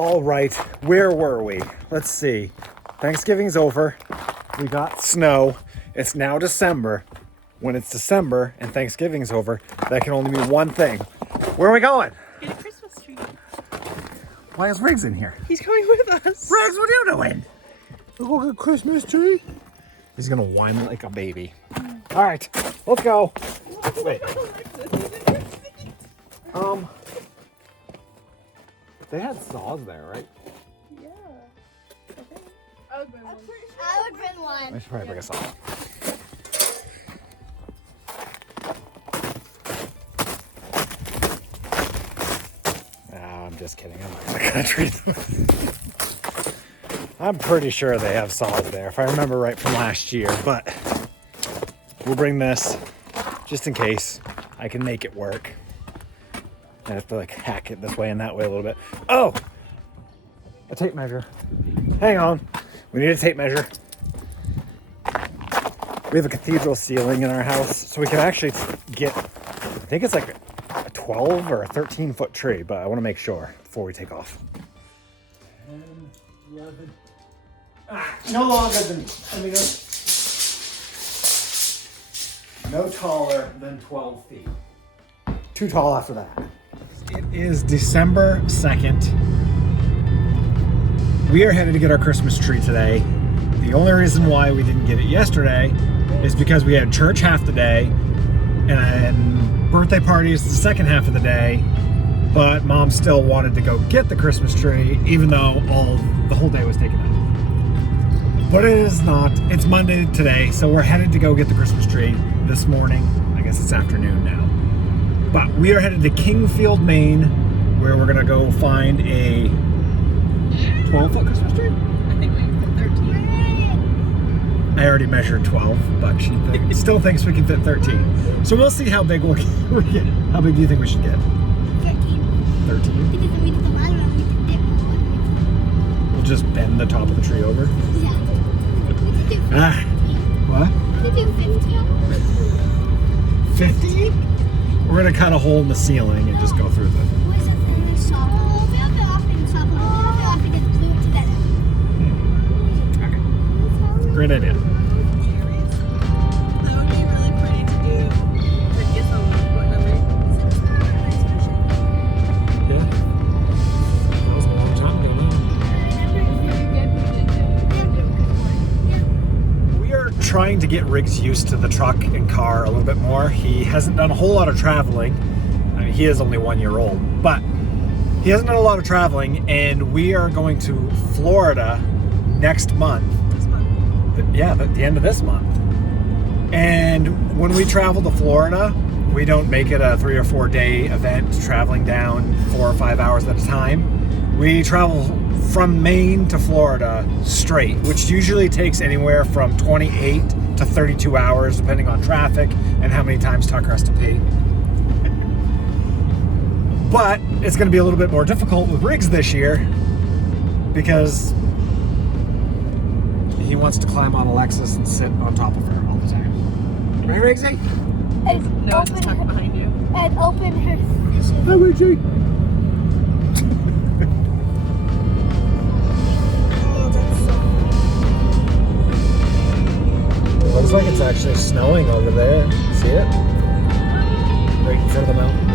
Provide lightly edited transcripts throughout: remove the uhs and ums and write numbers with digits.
All right, where were we? Let's see. Thanksgiving's over. We got snow. It's now December. When it's December and Thanksgiving's over, that can only mean one thing. Where are we going? Get a Christmas tree. Why is Riggs in here? He's coming with us. Riggs, what are you doing? We're going to get a Christmas tree. He's gonna whine like a baby. All right, let's go. Wait. They had saws there, right? Yeah. Okay. I would bring one. I would bring one. I should probably bring a saw. I'm just kidding. I'm not gonna country. I'm pretty sure they have saws there, if I remember right from last year. But we'll bring this just in case I can make it work. I have to like hack it this way and that way a little bit. Oh, a tape measure. Hang on. We need a tape measure. We have a cathedral ceiling in our house, so we can actually get, I think it's like a 12 or a 13-foot tree, but I want to make sure before we take off. 10, 11. No longer than, no taller than 12 feet. Too tall after that. It is December 2nd. We are headed to get our Christmas tree today. The only reason why we didn't get it yesterday is because we had church half the day and birthday parties the second half of the day, but Mom still wanted to go get the Christmas tree even though the whole day was taken up. But it is not. It's Monday today, so we're headed to go get the Christmas tree this morning. I guess it's afternoon now. But we are headed to Kingfield, Maine, where we're gonna go find a 12-foot Christmas tree. I think we can fit 13. I already measured 12, but she still thinks we can fit 13. So we'll see how big we get. How big do you think we should get? 13. 13? Because if we did the bottom one, we could dip one. We'll just bend the top of the tree over. Yeah. We could do 15. What? We could do 15. 50? We're gonna cut a hole in the ceiling and just go through the... What is it? And the shop. We'll build it up and shop. We'll build it up and just glue it together. Okay. Great idea. That would be really pretty to do. But guess what number? Yeah. That was a long time ago now. We are trying to get Riggs used to the truck and car a little bit more. He hasn't done a whole lot of traveling. I mean, he is only 1 year old, but he hasn't done a lot of traveling, and we are going to Florida next month. This one. Yeah, at the end of this month. And when we travel to Florida, we don't make it a 3 or 4 day event traveling down 4 or 5 hours at a time. We travel from Maine to Florida straight, which usually takes anywhere from 28 to 32 hours, depending on traffic and how many times Tucker has to pee. But it's going to be a little bit more difficult with Riggs this year because he wants to climb on Alexis and sit on top of her all the time. Right, Riggsy? No, it's tucked behind you. And open her fishes. Hi, Riggsy. Looks like it's actually snowing over there. See it? Right in front of the mountain.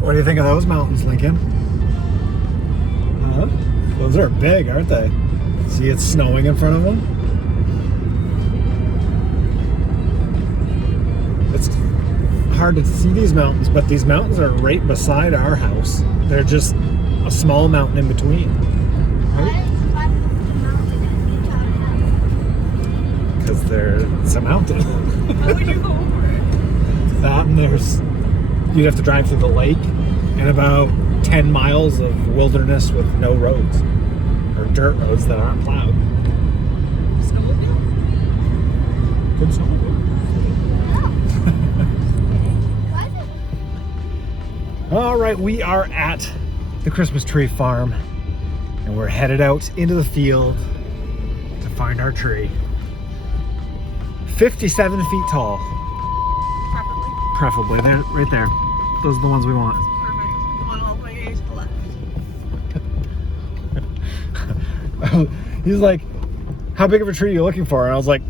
What do you think of those mountains, Lincoln? Huh? Those are big, aren't they? See, it's snowing in front of them. It's hard to see these mountains, but these mountains are right beside our house. They're just a small mountain in between. Right? Because it's a mountain. How would you go over it? That and you'd have to drive through the lake and about 10 miles of wilderness with no roads or dirt roads that aren't plowed. Snowmobile? Good snowmobile. All right, we are at the Christmas tree farm and we're headed out into the field to find our tree. 57 feet tall. Preferably. Preferably. They're right there. Those are the ones we want. Perfect. One all the way to the left. He's like, how big of a tree are you looking for? And I was like,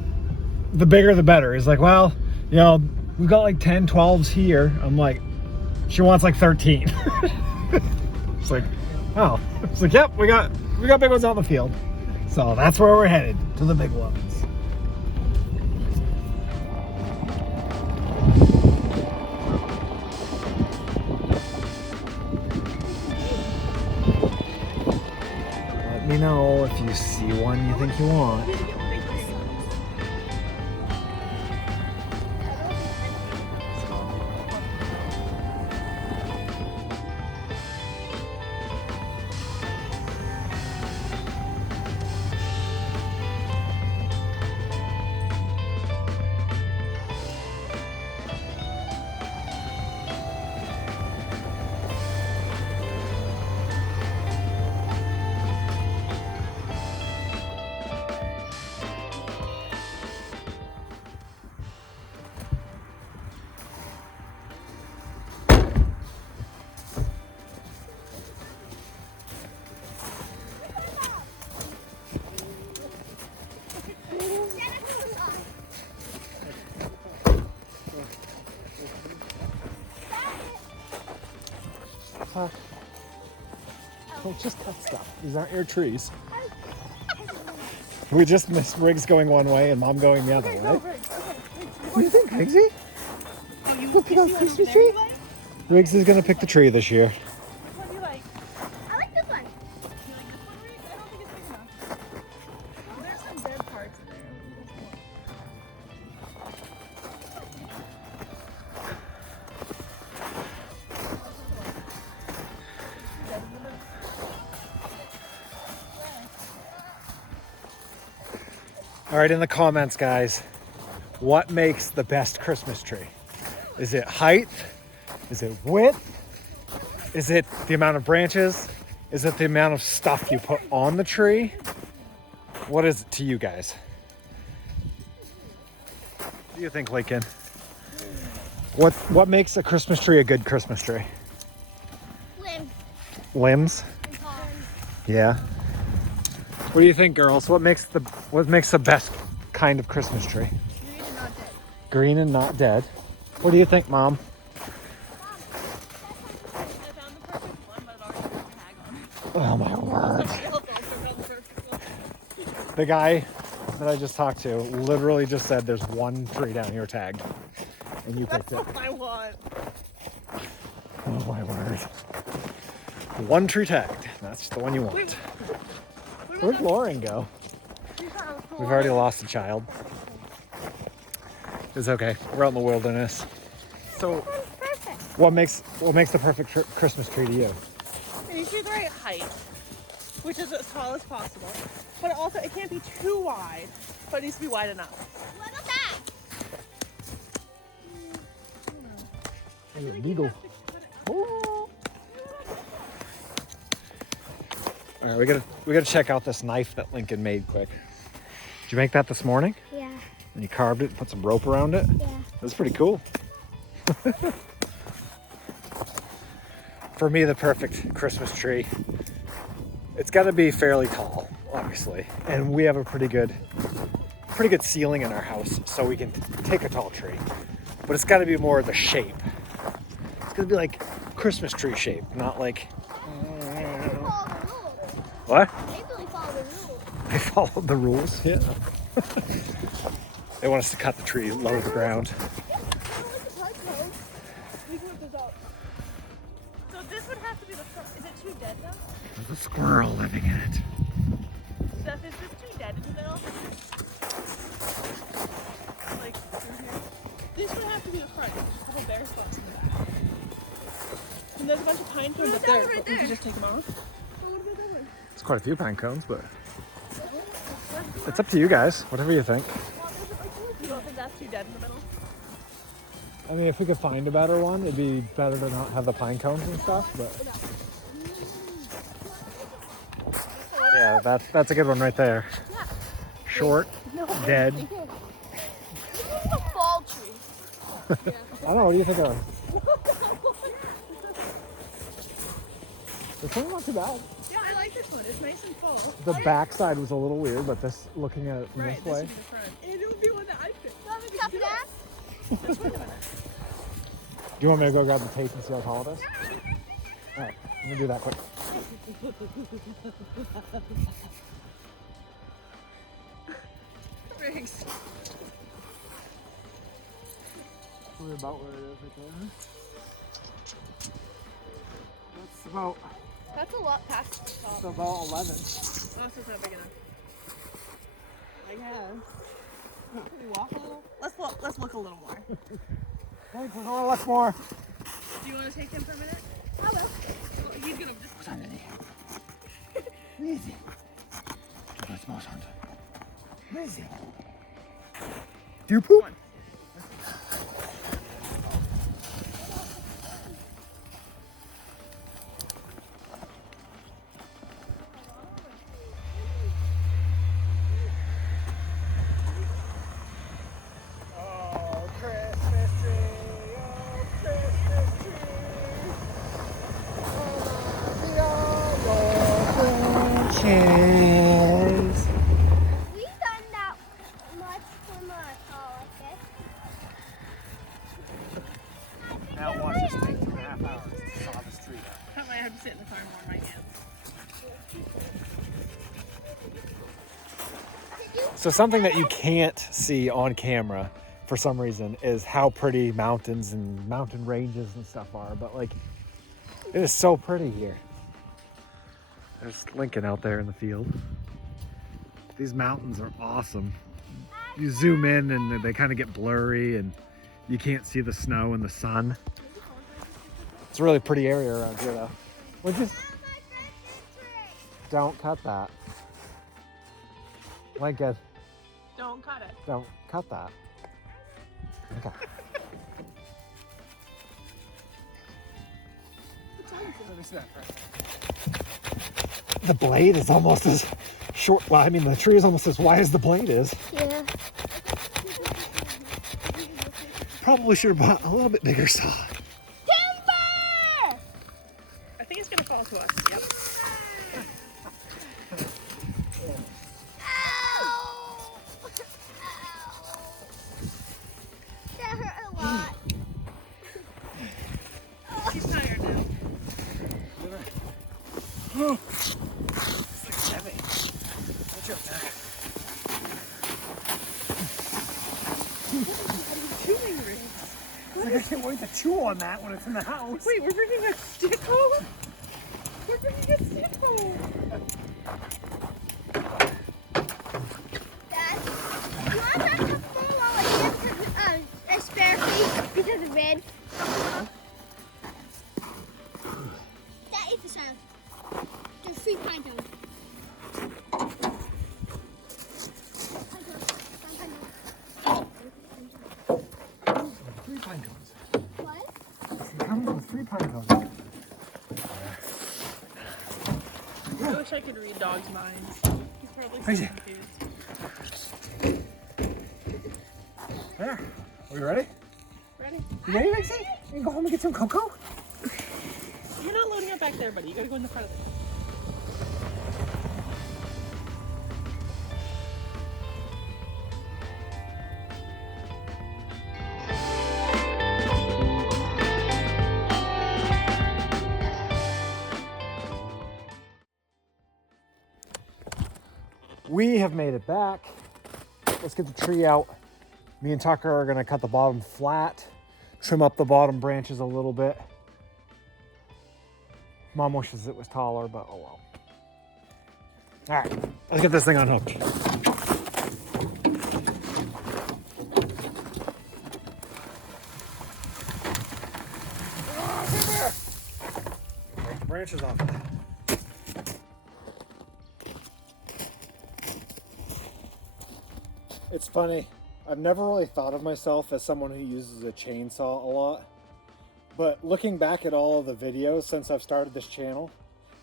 the bigger the better. He's like, well, you know, we've got like 10, 12s here. I'm like, she wants like 13. It's like, oh. It's like, yep, we got big ones out in the field. So that's where we're headed, to the big ones. Let me know if you see one you think you want. Don't just cut stuff. These aren't your trees. We just missed Riggs going one way and Mom going the other way. What do you think, Riggsy? Look at our Christmas tree. Riggs is going to pick the tree this year. Which one do you like? I like this one. You like this one, Reese? I don't think it's big enough. There's some dead parts in there. All right, in the comments, guys, what makes the best Christmas tree? Is it height? Is it width? Is it the amount of branches? Is it the amount of stuff you put on the tree? What is it to you guys? What do you think, Lincoln? What makes a Christmas tree a good Christmas tree? Limbs Limbs? and palms. Yeah. What do you think, girls? What makes the best kind of Christmas tree? Green and not dead. Green and not dead. What do you think, Mom? I found the perfect one, but it already has a tag on it. Oh my word. Somebody else also found the perfect one. The guy that I just talked to literally just said there's one tree down here tagged. And you picked That's it. what I want. Oh my word. One tree tagged. That's the one you want. Where'd Lauren go? We've already lost a child. It's okay. We're out in the wilderness. So, Perfect. what makes the perfect Christmas tree to you? It needs to be the right height, which is as tall as possible. But also, it can't be too wide, but it needs to be wide enough. What about that? Ooh, a beagle. Ooh. All right, we gotta check out this knife that Lincoln made quick. Did you make that this morning? Yeah. And you carved it, put some rope around it? Yeah. That's pretty cool. For me, the perfect Christmas tree, it's got to be fairly tall, obviously, and we have a pretty good ceiling in our house, so we can take a tall tree. But it's got to be more the shape. It's gonna be like Christmas tree shape, not like. Follow the rules. What? They really follow the rules. They followed the rules. Yeah. They want us to cut the tree low to the ground. We can whip this out. So this would have to be the front. Is it too dead now? There's a squirrel living in it. Steph, is this too dead in the middle? Like through here? This would have to be the front. There's a couple bare spots in the back. And there's a bunch of pine cones up there. Right there. We could just take them off. It's quite a few pine cones, but it's up to you guys. Whatever you think. You don't think that's too dead in the middle? I mean, if we could find a better one, it'd be better to not have the pine cones and stuff, but yeah, that's a good one right there. short, dead. This is a fall tree. I don't know, what do you think of it? This one's not too bad. Yeah, I like this one. It's nice and full. The backside was a little weird, but this, looking at it from Right, this this way. would be the front. And it would be one that I picked. Want me to cup it up? Just wait a minute. Do you want me to go grab the tape and see how tall it is? All right, let me do that quick. Thanks. Probably about where it is right there. That's about, That's a lot past the top. that's about 11. Oh, it's just not big enough. I guess. Can we walk a little? Let's look a little more. Thanks, there's only less more. Do you want to take him for a minute? I will. Oh, he's gonna just. Easy. Easy. Do you poop? Oh, Christmas tree. Oh, Christmas tree. Branches. We've done that much from a tall like this. Now watch this take 2.5 hours to saw this tree down. That might have to sit in the car and warm my hands. So something that you can't see on camera for some reason is how pretty mountains and mountain ranges and stuff are, but like it is so pretty here. There's Lincoln out there in the field. These mountains are awesome. You zoom in and they kind of get blurry and you can't see the snow and the sun. It's a really pretty area around here though. Well, just don't cut that. Lincoln, Don't cut it. don't cut that. Okay. The blade is almost as short. Well, I mean, the tree is almost as wide as the blade is. Yeah. Probably should have bought a little bit bigger saw. Timber! I think it's gonna fall to us. Yep. Ow! Ow! That hurt a lot. He's tired now. It's like heavy. Watch your back. Chewing rings. Like I can't wait to chew on that when it's in the house. Wait, we're bringing a stick home? We're bringing a stick home. Dad, you want that to fall out like this a spare piece because of red? That is the sound. There's 3 pine cones. Three pine cones. What? Come with 3 pine cones. I wish I could read dogs' minds. He's probably so Is it? confused. There. Are we ready? Ready? You ready, Lexi? You can go home and get some cocoa? You're not loading up back there, buddy. You gotta go in the front of it. We have made it back. Let's get the tree out. Me and Tucker are gonna cut the bottom flat, trim up the bottom branches a little bit. Mom wishes it was taller, but oh well. All right, let's get this thing unhooked. Take the branches off. It's funny. I've never really thought of myself as someone who uses a chainsaw a lot. But looking back at all of the videos since I've started this channel,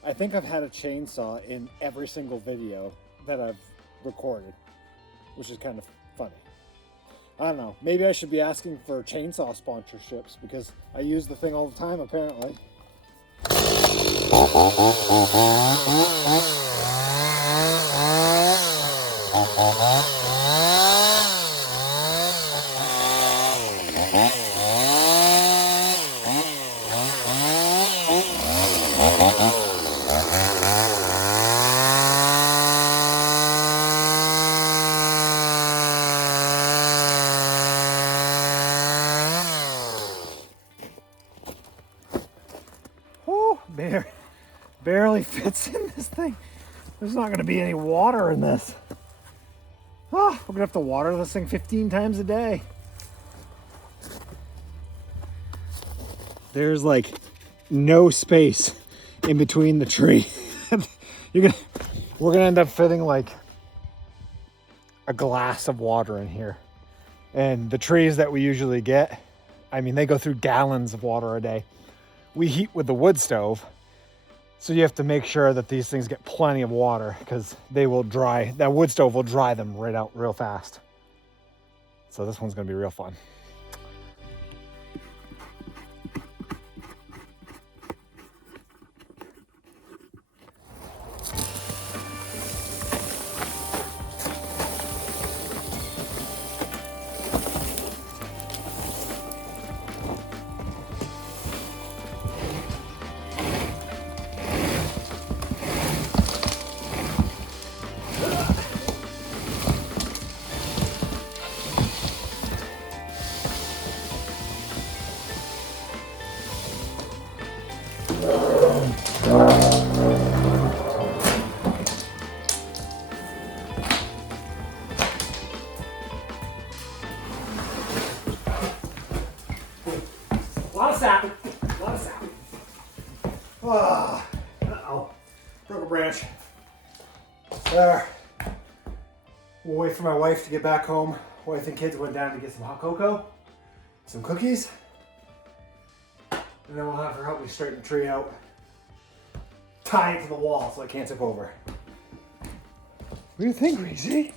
I think I've had a chainsaw in every single video that I've recorded. which is kind of funny. I don't know. Maybe I should be asking for chainsaw sponsorships because I use the thing all the time, apparently. Oh, barely fits in this thing. There's not going to be any water in this. Oh, we're going to have to water this thing 15 times a day. There's like no space in between the tree. We're gonna end up fitting like a glass of water in here. And the trees that we usually get, I mean, they go through gallons of water a day. We heat with the wood stove, so you have to make sure that these things get plenty of water because they will dry. That wood stove will dry them right out real fast. So this one's gonna be real fun. A lot of sap. Uh-oh. Broke a branch. There. We'll wait for my wife to get back home. Wife and kids went down to get some hot cocoa, some cookies, and then we'll have her help me straighten the tree out. Tie it to the wall so it can't tip over. What do you think, Reezy?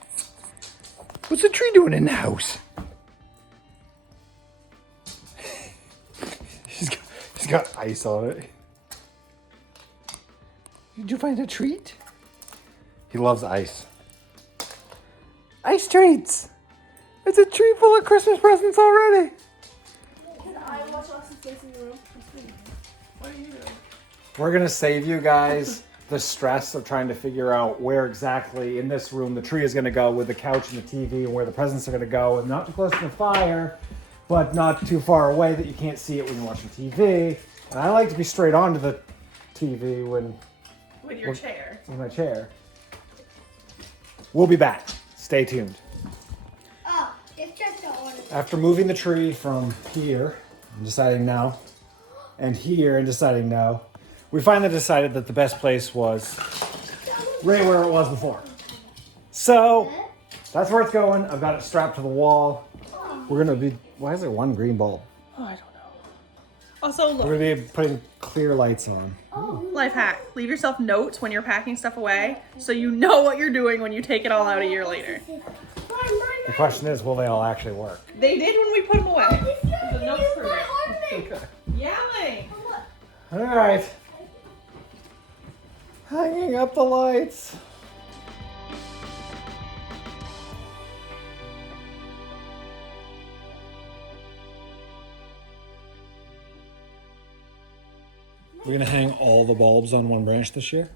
What's the tree doing in the house? She's got ice on it. Did you find a treat? He loves ice. Ice treats! It's a tree full of Christmas presents already. Can I watch Austin Stacy in the room? What are you doing? We're gonna save you guys the stress of trying to figure out where exactly in this room the tree is gonna go with the couch and the TV and where the presents are gonna go, and not too close to the fire, but not too far away that you can't see it when you're watching TV. And I like to be straight onto the TV when... With your chair. With my chair. We'll be back. Stay tuned. Oh, it's just an ornament. After moving the tree from here and deciding no, and here and deciding no, we finally decided that the best place was right where it was before. So that's where it's going. I've got it strapped to the wall. We're gonna be, why is there one green bulb? Oh, I don't know. Also, look. We're gonna be putting clear lights on. Life hack. Leave yourself notes when you're packing stuff away so you know what you're doing when you take it all out a year later. The question is, will they all actually work? They did when we put them away. There's a note for it. Okay. Yelling. All right. Hanging up the lights. We're gonna hang all the bulbs on one branch this year.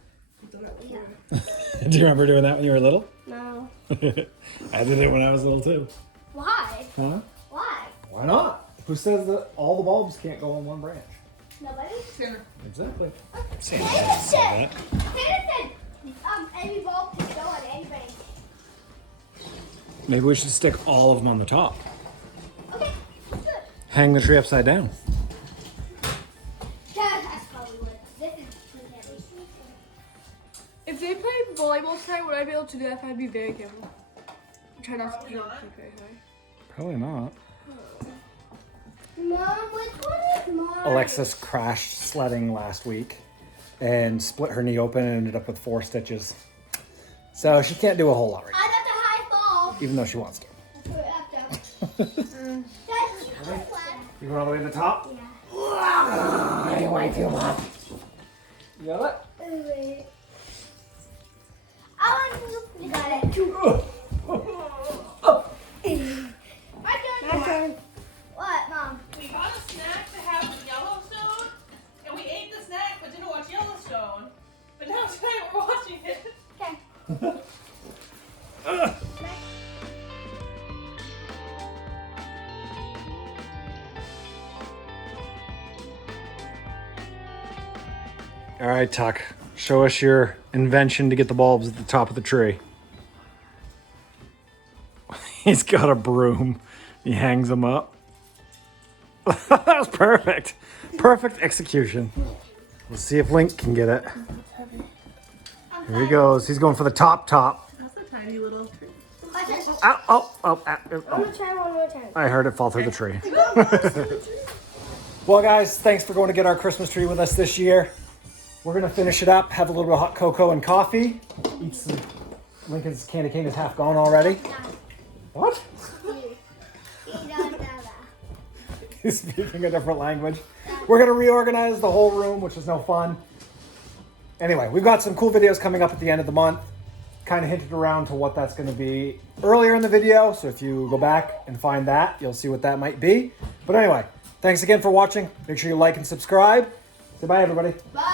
Yeah. Do you remember doing that when you were little? No. I did it when I was little too. Why? Huh? Why? Why not? Who says that all the bulbs can't go on one branch? Nobody? Exactly. Santa said, any bulb can go on any branch. Maybe we should stick all of them on the top. Okay, good. Hang the tree upside down. That's probably what. This is too heavy. If they played volleyball tonight, would I be able to do that if I'd be very careful? Try not to jump very high. Probably not. Mom, which one is mine? Alexis crashed sledding last week and split her knee open and ended up with 4 stitches. So she can't do a whole lot right I got the high ball. even though she wants to. You going all the way to the top? Yeah. Anyway, too much. You got it? I want to. You got it. My turn. What, Mom? We got a snack to have with Yellowstone, and we ate the snack but didn't watch Yellowstone. But now tonight we're watching it. Okay. All right, Tuck. Show us your invention to get the bulbs at the top of the tree. He's got a broom. He hangs them up. That was perfect. Perfect execution. Let's see if Link can get it. Here he goes. He's going for the top. That's a tiny little tree. Oh. I'm gonna try one more time. I heard it fall through the tree. Well, guys, thanks for going to get our Christmas tree with us this year. We're going to finish it up, have a little bit of hot cocoa and coffee. Eat some. Lincoln's candy cane is half gone already. What? He's speaking a different language. We're going to reorganize the whole room, which is no fun. Anyway, we've got some cool videos coming up at the end of the month. Kind of hinted around to what that's going to be earlier in the video. So if you go back and find that, you'll see what that might be. But anyway, thanks again for watching. Make sure you like and subscribe. Say bye, everybody. Bye.